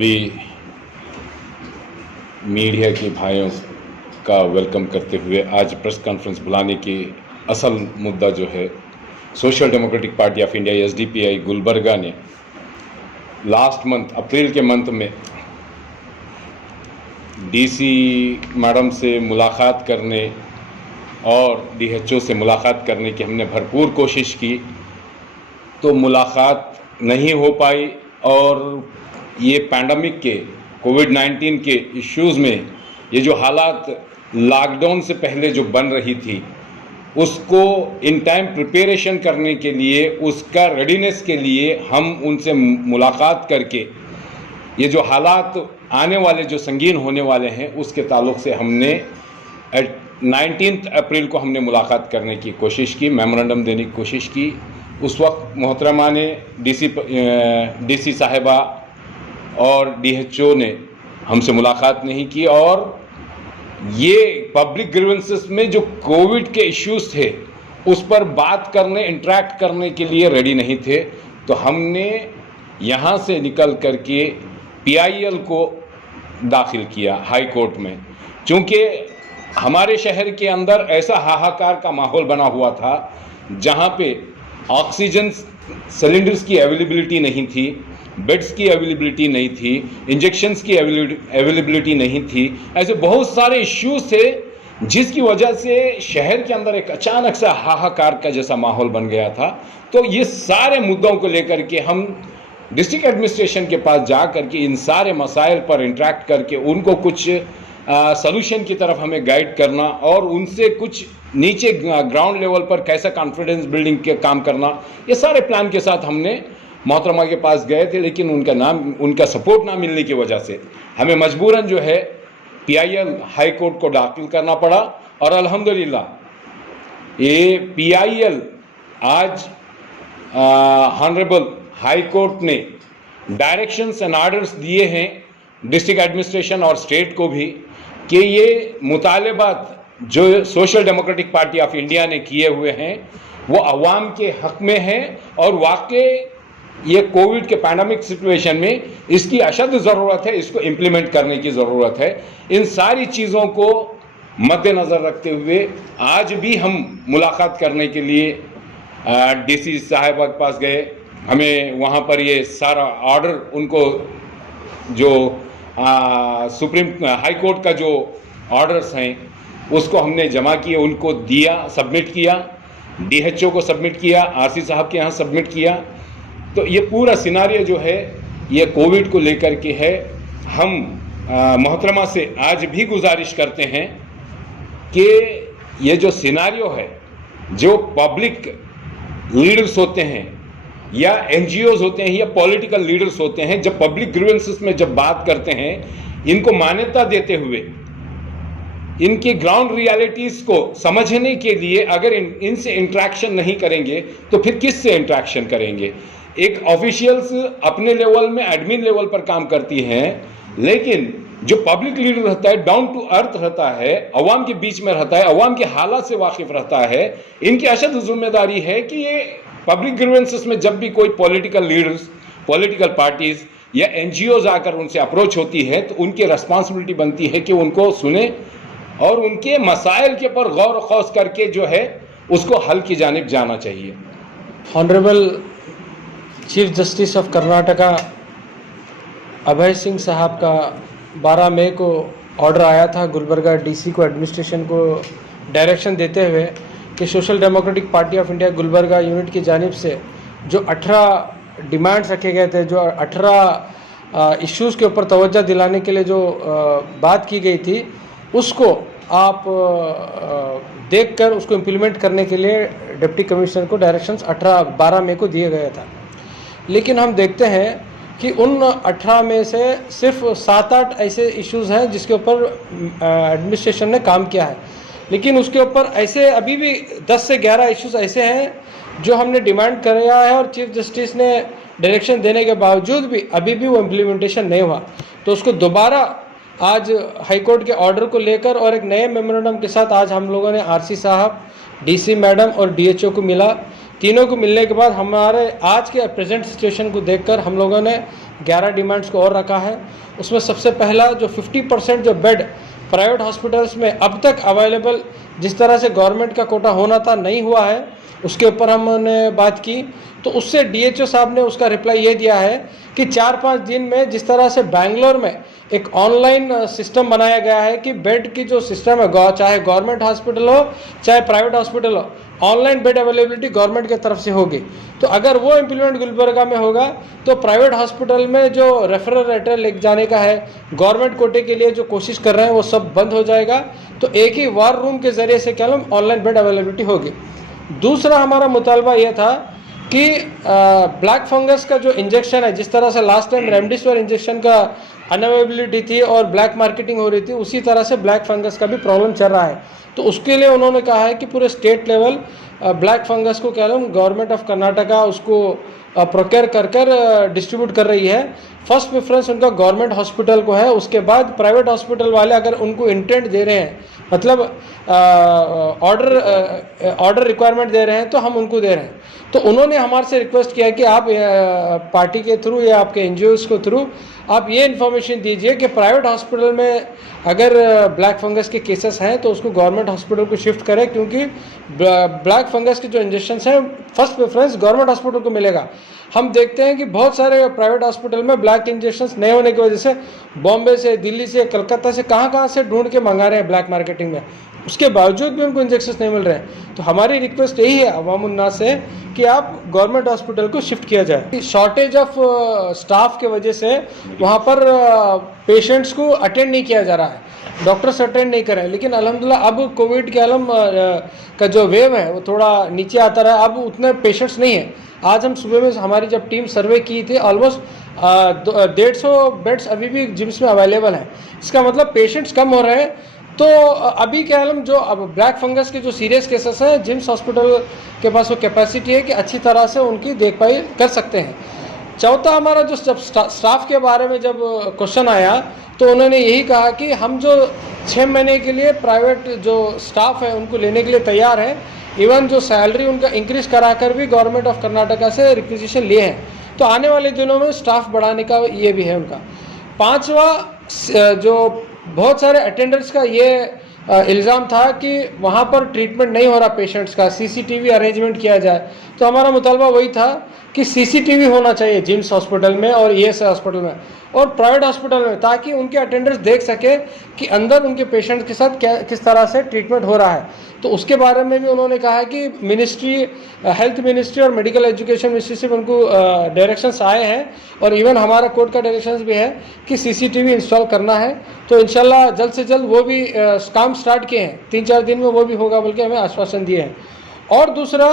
सभी मीडिया के भाइयों का वेलकम करते हुए आज प्रेस कॉन्फ्रेंस बुलाने की असल मुद्दा जो है, social democratic party of India SDPI Gulbarga ने लास्ट मंथ अप्रैल के मंथ में डीसी मैडम से मुलाकात करने और डीएचओ से मुलाकात करने की हमने भरपूर कोशिश की, तो मुलाकात नहीं हो पाई। और ये पैंडमिक के कोविड-19 के इश्यूज़ में ये जो हालात लॉकडाउन से पहले जो बन रही थी, उसको इन टाइम प्रिपरेशन करने के लिए, उसका रेडीनेस के लिए हम उनसे मुलाकात करके ये जो हालात आने वाले जो संगीन होने वाले हैं उसके ताल्लुक़ से हमने 19 अप्रैल को हमने मुलाकात करने की कोशिश की, मेमोरेंडम देने की कोशिश की। उस वक्त मोहतरमा ने डीसी साहिबा और डीएचओ ने हमसे मुलाकात नहीं की और ये पब्लिक ग्रीवेंसेस में जो कोविड के इश्यूज थे उस पर बात करने, इंटरेक्ट करने के लिए रेडी नहीं थे। तो हमने यहाँ से निकल करके पीआईएल को दाखिल किया हाई कोर्ट में, चूँकि हमारे शहर के अंदर ऐसा हाहाकार का माहौल बना हुआ था जहाँ पे ऑक्सीजन सिलेंडर्स की अवेलेबिलिटी नहीं थी, बेड्स की अवेलेबिलिटी नहीं थी, इंजेक्शंस की अवेलेबिलिटी नहीं थी। ऐसे बहुत सारे इश्यूज थे जिसकी वजह से शहर के अंदर एक अचानक सा हाहाकार का जैसा माहौल बन गया था। तो ये सारे मुद्दों को लेकर के हम डिस्ट्रिक्ट एडमिनिस्ट्रेशन के पास जा करके इन सारे मसाइल पर इंटरेक्ट करके उनको कुछ सॉल्यूशन की तरफ हमें गाइड करना और उनसे कुछ नीचे ग्राउंड लेवल पर कैसा कॉन्फिडेंस बिल्डिंग के काम करना, ये सारे प्लान के साथ हमने मोहतरमा के पास गए थे। लेकिन उनका सपोर्ट ना मिलने की वजह से हमें मजबूरन जो है पीआईएल हाई कोर्ट को दाखिल करना पड़ा। और अल्हम्दुलिल्लाह ये पीआईएल आज ऑनरेबल हाई कोर्ट ने डायरेक्शंस एंड आर्डर्स दिए हैं डिस्ट्रिक्ट एडमिनिस्ट्रेशन और स्टेट को भी कि ये मुतालबात जो social democratic party of India ने किए हुए हैं वो अवाम के हक में हैं और वाकई ये कोविड के पैंडमिक सिचुएशन में इसकी अशद ज़रूरत है, इसको इम्प्लीमेंट करने की ज़रूरत है। इन सारी चीज़ों को मद्देनज़र रखते हुए आज भी हम मुलाकात करने के लिए डीसी साहिबा के पास गए। हमें वहाँ पर ये सारा ऑर्डर उनको जो सुप्रीम हाई कोर्ट का जो ऑर्डर्स हैं उसको हमने जमा किए, उनको दिया, सबमिट किया, डीएचओ को सबमिट किया, आरसी साहब के यहाँ सबमिट किया। तो ये पूरा सिनारियो जो है ये कोविड को लेकर के है। हम मोहतरमा से आज भी गुजारिश करते हैं कि ये जो सिनारियो है, जो पब्लिक लीडर्स होते हैं या एनजीओज होते हैं या पॉलिटिकल लीडर्स होते हैं, जब पब्लिक ग्रीवेंसेस में जब बात करते हैं, इनको मान्यता देते हुए इनकी ग्राउंड रियलिटीज को समझने के लिए अगर इनसे इंटरेक्शन नहीं करेंगे तो फिर किस से इंटरेक्शन करेंगे। एक ऑफिशियल्स अपने लेवल में एडमिन लेवल पर काम करती हैं, लेकिन जो पब्लिक लीडर रहता है डाउन टू अर्थ रहता है, अवाम के बीच में रहता है, अवाम के हालात से वाकिफ रहता है, इनकी अशद जिम्मेदारी है कि ये पब्लिक ग्रीवेंसेस में जब भी कोई पॉलिटिकल लीडर्स, पॉलिटिकल पार्टीज या एनजीओज आकर उनसे अप्रोच होती है तो उनकी रिस्पॉन्सिबिलिटी बनती है कि उनको सुने और उनके मसाइल के ऊपर गौर व खौस करके जो है उसको हल की जानिब जाना चाहिए। Honourable chief justice of Karnataka Abhay Singh साहब का 12 मई को ऑर्डर आया था गुलबर्गा डीसी को, एडमिनिस्ट्रेशन को डायरेक्शन देते हुए कि social democratic party of India Gulbarga unit की जानिब से जो 18 डिमांड्स रखे गए थे, जो 18 इश्यूज़ के ऊपर तवज्जो दिलाने के लिए जो बात की गई थी, उसको आप देखकर उसको इम्प्लीमेंट करने के लिए डिप्टी कमिश्नर को डायरेक्शंस 12 मई को दिए गया था। लेकिन हम देखते हैं कि उन 18 में से सिर्फ 7-8 ऐसे इश्यूज़ हैं जिसके ऊपर एडमिनिस्ट्रेशन ने काम किया है, लेकिन उसके ऊपर ऐसे अभी भी 10 से 11 इश्यूज़ ऐसे हैं जो हमने डिमांड किया है और चीफ जस्टिस ने डायरेक्शन देने के बावजूद भी अभी भी वो इम्प्लीमेंटेशन नहीं हुआ। तो उसको दोबारा आज हाई कोर्ट के ऑर्डर को लेकर और एक नए मेमोरेंडम के साथ आज हम लोगों ने आरसी साहब, डीसी मैडम और डीएचओ को मिला तीनों को मिलने के बाद हमारे आज के प्रेजेंट सिचुएशन को देखकर हम लोगों ने 11 डिमांड्स को और रखा है। उसमें सबसे पहला जो 50% जो बेड प्राइवेट हॉस्पिटल्स में अब तक अवेलेबल जिस तरह से गवर्नमेंट का कोटा होना था नहीं हुआ है, उसके ऊपर हमने बात की। तो उससे DHO साहब ने उसका रिप्लाई ये दिया है कि 4-5 दिन में जिस तरह से बेंगलोर में एक ऑनलाइन सिस्टम बनाया गया है कि बेड की जो सिस्टम है, चाहे गवर्नमेंट हॉस्पिटल हो चाहे प्राइवेट हॉस्पिटल हो, ऑनलाइन बेड अवेलेबिलिटी गवर्नमेंट की तरफ से होगी। तो अगर वो इम्प्लीमेंट गुलबर्गा में होगा तो प्राइवेट हॉस्पिटल में जो रेफरल लेटर लेके जाने का है गवर्नमेंट कोटे के लिए जो कोशिश कर रहे हैं वो सब बंद हो जाएगा। तो एक ही वार रूम के ज़रिए से क्या ऑनलाइन बेड अवेलेबिलिटी होगी। दूसरा हमारा मुतालबा यह था कि ब्लैक फंगस का जो इंजेक्शन है, जिस तरह से लास्ट टाइम रेमडेसिविर इंजेक्शन का अनअवेलेबिलिटी थी और ब्लैक मार्केटिंग हो रही थी, उसी तरह से ब्लैक फंगस का भी प्रॉब्लम चल रहा है। तो उसके लिए उन्होंने कहा है कि पूरे स्टेट लेवल ब्लैक फंगस को गवर्नमेंट ऑफ कर्नाटका उसको प्रोक्योर कर डिस्ट्रीब्यूट कर रही है। फर्स्ट प्रेफरेंस उनका गवर्नमेंट हॉस्पिटल को है, उसके बाद प्राइवेट हॉस्पिटल वाले अगर उनको इंटेंट दे रहे हैं, मतलब ऑर्डर रिक्वायरमेंट दे रहे हैं, तो हम उनको दे रहे हैं। तो उन्होंने हमारे से रिक्वेस्ट किया कि आप पार्टी के थ्रू या आपके NGOs के थ्रू आप ये इन्फॉर्मेशन दीजिए कि प्राइवेट हॉस्पिटल में अगर ब्लैक फंगस के केसेस हैं तो उसको गवर्नमेंट हॉस्पिटल को शिफ्ट करें, क्योंकि ब्लैक फंगस के जो इंजेक्शन हैं फर्स्ट प्रेफरेंस गवर्नमेंट हॉस्पिटल को मिलेगा। हम देखते हैं कि बहुत सारे प्राइवेट हॉस्पिटल में ब्लैक इंजेक्शंस नहीं होने की वजह से बॉम्बे से, दिल्ली से, कलकत्ता से कहाँ से ढूंढ के मंगा रहे हैं ब्लैक मार्केटिंग में, उसके बावजूद भी उनको इंजेक्शंस नहीं मिल रहे हैं। तो हमारी रिक्वेस्ट यही है अवामुन्नास से कि आप गवर्नमेंट हॉस्पिटल को शिफ्ट किया जाए। शॉर्टेज ऑफ स्टाफ के वजह से वहाँ पर पेशेंट्स को अटेंड नहीं किया जा रहा है, डॉक्टर्स अटेंड नहीं कर रहे हैं। लेकिन अल्हम्दुलिल्लाह अब कोविड के का जो वेव है वो थोड़ा नीचे आता रहा, अब उतने पेशेंट्स नहीं है। आज हम सुबह में हमारी जब टीम सर्वे की थी, ऑलमोस्ट 150 बेड्स अभी भी जिम्स में अवेलेबल हैं। इसका मतलब पेशेंट्स कम हो रहे हैं। तो अभी क्या जो अब ब्लैक फंगस के जो सीरियस केसेस हैं, जिम्स हॉस्पिटल के पास वो कैपेसिटी है कि अच्छी तरह से उनकी देखभाल कर सकते हैं। चौथा हमारा जो स्टाफ के बारे में जब क्वेश्चन आया तो उन्होंने यही कहा कि हम जो 6 महीने के लिए प्राइवेट जो स्टाफ है उनको लेने के लिए तैयार हैं, इवन जो सैलरी उनका इंक्रीज कराकर भी गवर्नमेंट ऑफ कर्नाटका से रिक्विजिशन लिए हैं। तो आने वाले दिनों में स्टाफ बढ़ाने का ये भी है उनका। पांचवा, जो बहुत सारे अटेंडर्स का ये इल्ज़ाम था कि वहाँ पर ट्रीटमेंट नहीं हो रहा पेशेंट्स का, CCTV अरेंजमेंट किया जाए। तो हमारा मुतालबा वही था कि CCTV होना चाहिए जिम्स हॉस्पिटल में और ESI हॉस्पिटल में और प्राइवेट हॉस्पिटल में, ताकि उनके अटेंडर्स देख सके कि अंदर उनके पेशेंट्स के साथ किस तरह से ट्रीटमेंट हो रहा है। तो उसके बारे में भी उन्होंने कहा कि हेल्थ मिनिस्ट्री और मेडिकल एजुकेशन मिनिस्ट्री से उनको डायरेक्शंस आए हैं और इवन हमारा कोर्ट का डायरेक्शंस भी है कि CCTV इंस्टॉल करना है। तो इंशाल्लाह जल्द से जल्द वो भी काम स्टार्ट किए हैं, 3-4 दिन में वो भी होगा बल्कि हमें आश्वासन दिए हैं। और दूसरा,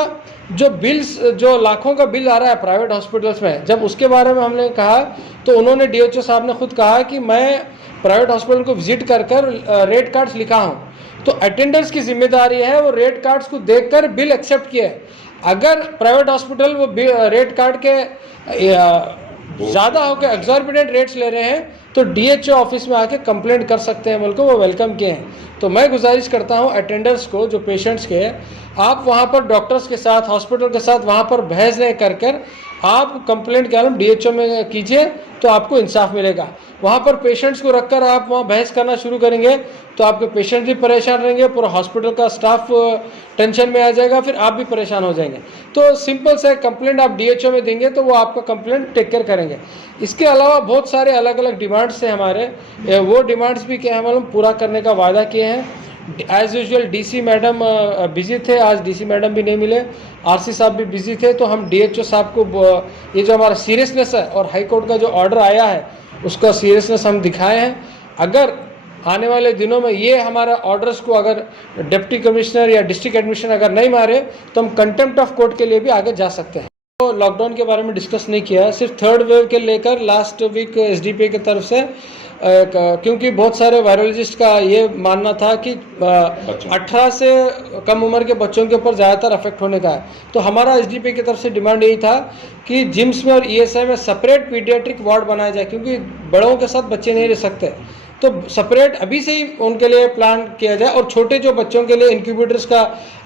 जो बिल्स, जो लाखों का बिल आ रहा है प्राइवेट हॉस्पिटल्स में, जब उसके बारे में हमने कहा तो उन्होंने DHO साहब ने खुद कहा कि मैं प्राइवेट हॉस्पिटल को विजिट कर रेट कार्ड्स लिखा हूँ। तो अटेंडर्स की जिम्मेदारी है वो रेट कार्ड्स को देखकर बिल एक्सेप्ट किए। अगर प्राइवेट हॉस्पिटल वो रेट कार्ड के ज़्यादा होकर एग्जॉर्बिटेंट रेट्स ले रहे हैं तो DHO ऑफिस में आके कंप्लेंट कर सकते हैं, बल्कि वो वेलकम किए हैं। तो मैं गुजारिश करता हूँ अटेंडर्स को, जो पेशेंट्स के, आप वहाँ पर डॉक्टर्स के साथ, हॉस्पिटल के साथ वहाँ पर बहस नहीं कर आप कंप्लेंट क्या DHO में कीजिए तो आपको इंसाफ मिलेगा। वहाँ पर पेशेंट्स को रखकर आप वहाँ बहस करना शुरू करेंगे तो आपके पेशेंट भी परेशान रहेंगे, पूरा हॉस्पिटल का स्टाफ टेंशन में आ जाएगा, फिर आप भी परेशान हो जाएंगे। तो सिंपल से कंप्लेंट आप DHO में देंगे तो वो आपका कंप्लेंट टेक केयर करेंगे। इसके अलावा बहुत सारे अलग अलग डिमांड्स थे हमारे, वो डिमांड्स भी क्या हम पूरा करने का वादा किए हैं। As usual DC madam busy थे, आज DC मैडम भी नहीं मिले, RC साहब भी बिजी थे। तो हम DHO साहब को ये जो हमारा सीरियसनेस है और हाई कोर्ट का जो ऑर्डर आया है उसका सीरियसनेस हम दिखाए हैं। अगर आने वाले दिनों में ये हमारा ऑर्डर्स को अगर डिप्टी कमिश्नर या डिस्ट्रिक्ट एडमिनिस्ट्रेशन अगर नहीं मारे तो हम कंटेम्प्ट ऑफ कोर्ट के लिए भी आगे जा सकते हैं। तो लॉकडाउन के बारे में डिस्कस नहीं किया, सिर्फ 3rd वेव के लेकर लास्ट वीक SDPA की तरफ से, क्योंकि बहुत सारे वायरोलॉजिस्ट का ये मानना था कि 18 से कम उम्र के बच्चों के ऊपर ज़्यादातर अफेक्ट होने का है। तो हमारा SDPA की तरफ से डिमांड यही था कि जिम्स में और ESI में सेपरेट पीडियाट्रिक वार्ड बनाया जाए, क्योंकि बड़ों के साथ बच्चे नहीं रह सकते। तो सेपरेट अभी से ही उनके लिए प्लान किया जाए और छोटे जो बच्चों के लिए इंक्यूबेटर्स का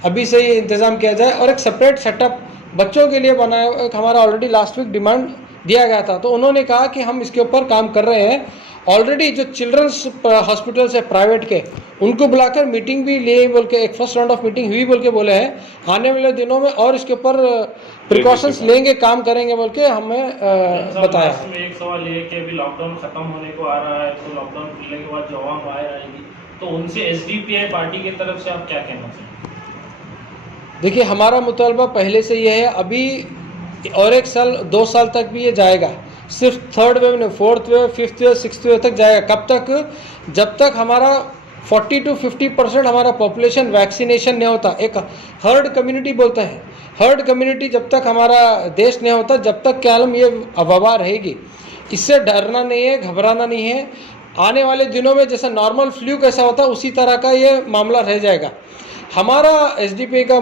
अभी से ही इंतज़ाम किया जाए और एक सेपरेट सेटअप बच्चों के लिए बनाया हुआ एक हमारा ऑलरेडी लास्ट वीक डिमांड दिया गया था, तो उन्होंने कहा कि हम इसके ऊपर काम कर रहे हैं। ऑलरेडी जो चिल्ड्रंस हॉस्पिटल्स है प्राइवेट के, उनको बुलाकर मीटिंग भी लिए बोल के, एक फर्स्ट राउंड ऑफ मीटिंग हुई बोल के बोले हैं। आने वाले दिनों में और इसके ऊपर प्रिकॉशंस लेंगे, काम करेंगे बोल के हमें बताया। लास्ट में एक सवाल ये है कि अभी लॉकडाउन खत्म होने को आ रहा है, तो लॉकडाउन खुलने के बाद जो आवाम बाहर आएगी, तो उनसे एसडीपीआई पार्टी की तरफ से आप क्या कहना चाहेंगे? देखिए, हमारा मुतालबा पहले से ये है, अभी और एक साल 2 साल तक भी ये जाएगा, सिर्फ थर्ड वेव नहीं, fourth wave, fifth wave, sixth wave तक जाएगा। कब तक? जब तक हमारा 40 to 50% हमारा पॉपुलेशन वैक्सीनेशन नहीं होता। एक हर्ड कम्युनिटी बोलते हैं, हर्ड कम्युनिटी जब तक हमारा देश नहीं होता, जब तक क्या ये वबा रहेगी। इससे डरना नहीं है, घबराना नहीं है। आने वाले दिनों में जैसा नॉर्मल फ्लू कैसा होता है, उसी तरह का ये मामला रह जाएगा। हमारा एसडीपीआई का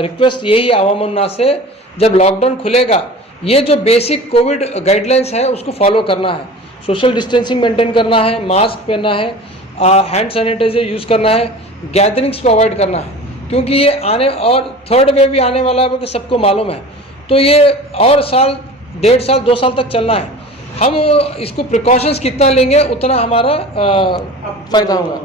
रिक्वेस्ट यही है आवाम उन्नास से, जब लॉकडाउन खुलेगा, ये जो बेसिक कोविड गाइडलाइंस है उसको फॉलो करना है। सोशल डिस्टेंसिंग मेंटेन करना है, मास्क पहनना है, हैंड सैनिटाइजर यूज़ करना है, गैदरिंग्स को अवॉइड करना है, क्योंकि ये आने और थर्ड वेव भी आने वाला है क्योंकि सबको मालूम है। तो ये और साल, 1.5 साल, 2 साल तक चलना है। हम इसको प्रिकॉशंस कितना लेंगे उतना हमारा फ़ायदा होगा।